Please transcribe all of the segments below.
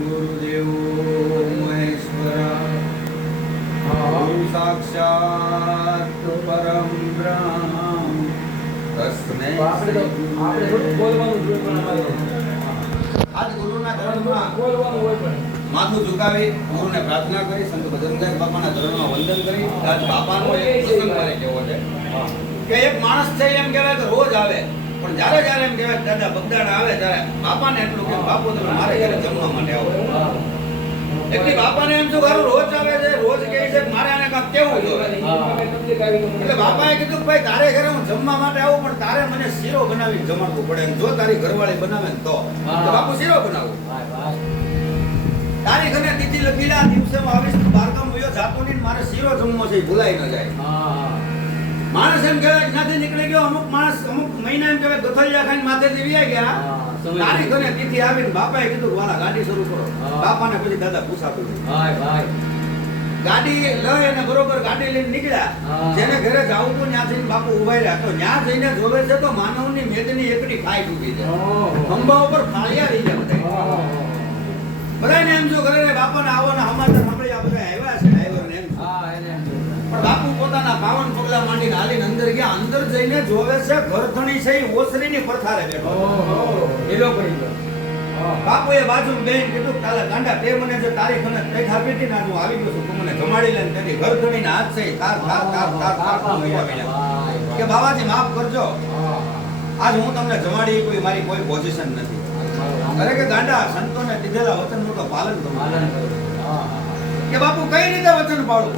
ગુરુદેવો મહેશ્વરા ગુરુ સાક્ષાત પરમ બ્રહ્મ તસ્મૈ આજ ગુરુના ધર્મમાં બોલવાનું હોય પણ માથું ઝુકાવી ગુરુને પ્રાર્થના કરી સંત બજરંગદાસ બાપાના ચરણમાં વંદન કરી આજ બાપાનો એક પ્રસંગ મારે કેવો છે કે એક માણસ છે એમ કહેવાય કે રોજ આવે પણ જ્યારે એમ કહેવાય દાદા બગદાણા આવે ત્યારે બાપાને એટલું કે બાપુ તમે મારે ઘરે જમવા માટે આવો એટલે બાપાને એમ જો ઘર રોજ આવે છે રોજ કહે છે કે મારે આને કાંઈક કેવું જોઈએ એટલે બાપાએ કીધું ભાઈ તારે ઘરે હું જમવા માટે આવું પણ તારે મને શીરો બનાવી જમાડવું પડે જો તારી ઘરવાળી બનાવે ને તો બાપુ શીરો બનાવું તારીખ અને તિથિ લખીલા દિવસેમાં આવીશ તો બારગામ વયો જાતો નહીં મારે શીરો જમવો છે ભૂલાઈ ન જાય માણસ એમ કહેવાય ત્યાંથી નીકળી ગયો અમુક માણસ અમુક મહિના એમ કહેવાય ગથલિયા ખાઈને માથેથી વ્યા ગયા તારીખ અને તિથિ આવીને બાપાએ કીધું વાલા ગાડી શરૂ કરો બાપાને પછી દાદા પૂછાતું ગાડી લઈ અને બરોબર ગાડી લઈને નીકળ્યા જેને ઘરે જાવું તો ત્યાં જઈને બાપુ ઉભા રહ્યા તો ત્યાં જઈને જોવે છે તો માનવની મેદની એકડી ખાઈ ડૂબી છે ખંભા ઉપર ફાળિયા રહી ગયા બધા બધાને એમ જો ઘરે બાપાને આવવાના સમાચાર સાંભળી આ બધા આવ્યા છે ડ્રાઈવરને એમ પણ બાપુ પોતાના 52 પગલા માંડીને હાલીને અંદર ગયા અંદર જઈને જોવે છે ઘરધણી છે ઓસરીની પથારે બેઠો ઢીલો પડી ગયો બાપુએ બાજુ બેન કીધું તાલા ગાંડા તે મને જે તારીખ અને તારીખ આપી હતી ને હું આવી ગયો છું તું મને જમાડી લે તેની ઘરધણીના હાથ છે તાર કે બાબાજી માફ કરજો આજ હું તમને જમાડી કોઈ મારી કોઈ પોઝિશન નથી અરે કે ગાંડા સંતોને દીધેલા વચનનું તો પાલન કરો કે બાપુ કઈ રીતે વચન પાડું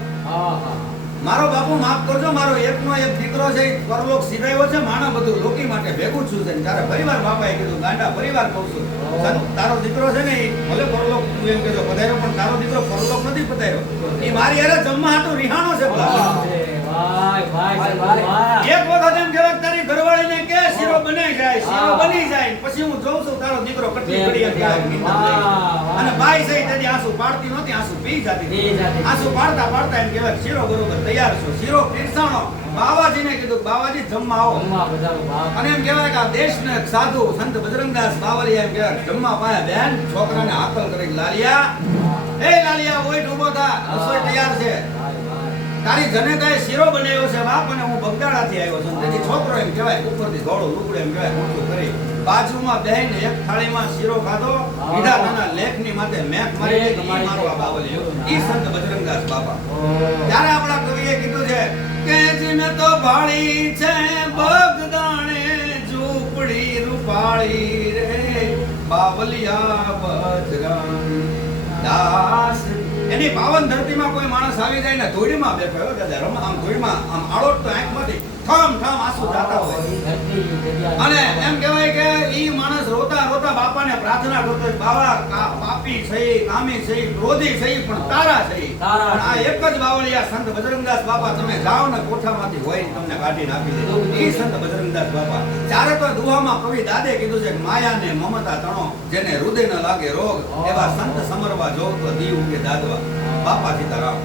મારો બાપુ માફ કરજો મારો એકનો એક દીકરો છે પરલોક સીધાયો છે માણા બધું લોકી માટે ભેગું છું છે ત્યારે પરિવાર બાપાએ કીધું ગાંડા પરિવાર કહું છું તારો દીકરો છે ને ભલે પરલોક તું એમ કહેજો પધાર્યો પણ તારો દીકરો પરલોક નથી પધાર્યો એ મારી હારે જમવા હાટુ રિહાણો છે એક વખત એમ કહેવાય તારી ઘરવાળીને કે શીરો બની જાય પછી હું જોઉં છું તારો દીકરો કટલી કરી અને બાઈ સહી તેથી આંસુ પાડતી નહોતી આંસુ પી જતી આંસુ પાડતા એમ કહેવાય શીરો બરોબર તૈયાર છો શીરો પીરસાણો બાવાજીને કીધું બાવાજી જમવા આવો અને એમ કહેવાય કે આ દેશને એક સાધુ સંત બજરંગદાસ બાવળિયા એમ કહેવાય જમવા પાયા બેન છોકરાને હાકલ કરી લાલિયા એ લાલિયા ઓય ડૂબો થા રસોઈ તૈયાર છે તારી જનેતાએ શીરો બનાવ્યો છે બાપ અને હું બગદાણાથી આવ્યો છું તેથી છોકરો એમ કહેવાય ઉપરથી ધોળું લુગડું એમ કહેવાય મોટું કરી બાજુમાં બેહીને એક થાળીમાં શીરો ખાધો વિધાતાના લેખની માથે મેક મારી કે મારો આ બાવલિયો ઈ સંત બજરંગદાસ બાપા ત્યારે આપણા કવિએ કીધું છે કે જીને તો ભાળી છે બગદાણે ઝૂંપડી રૂપાળી રે બાવલિયા બજરંગ દાસ એની પાવન ધરતીમાં કોઈ માણસ આવી જાય ને ધોળીમાં બેઠો હોય દાદા રમ આમ ધોળીમાં આમ આળોટ તો આંખમાંથી ઠમ આંસુ જાતા હોય અને એમ કહેવાય કે ઈ માણસ રોતા બાપાને પ્રાર્થના કરતો હોય બાવા પાપી છે કામી છે ક્રોધી છે પણ તારા છે પણ આ એક જ બાવળિયા સંત બજરંગદાસ બાપા તમે જાઓ ને કોઠામાંથી હોય તમને કાઢીને આપી દે ઈ સંત બજરંગદાસ બાપા ચારે તો દુહામાં કવિ દાદે કીધું છે કે માયાને મમતા તણો જેને હૃદય ન લાગે રોગ એવા સંત સમરવા જો તો દીવ કે દાદવા બાપા સીતારામ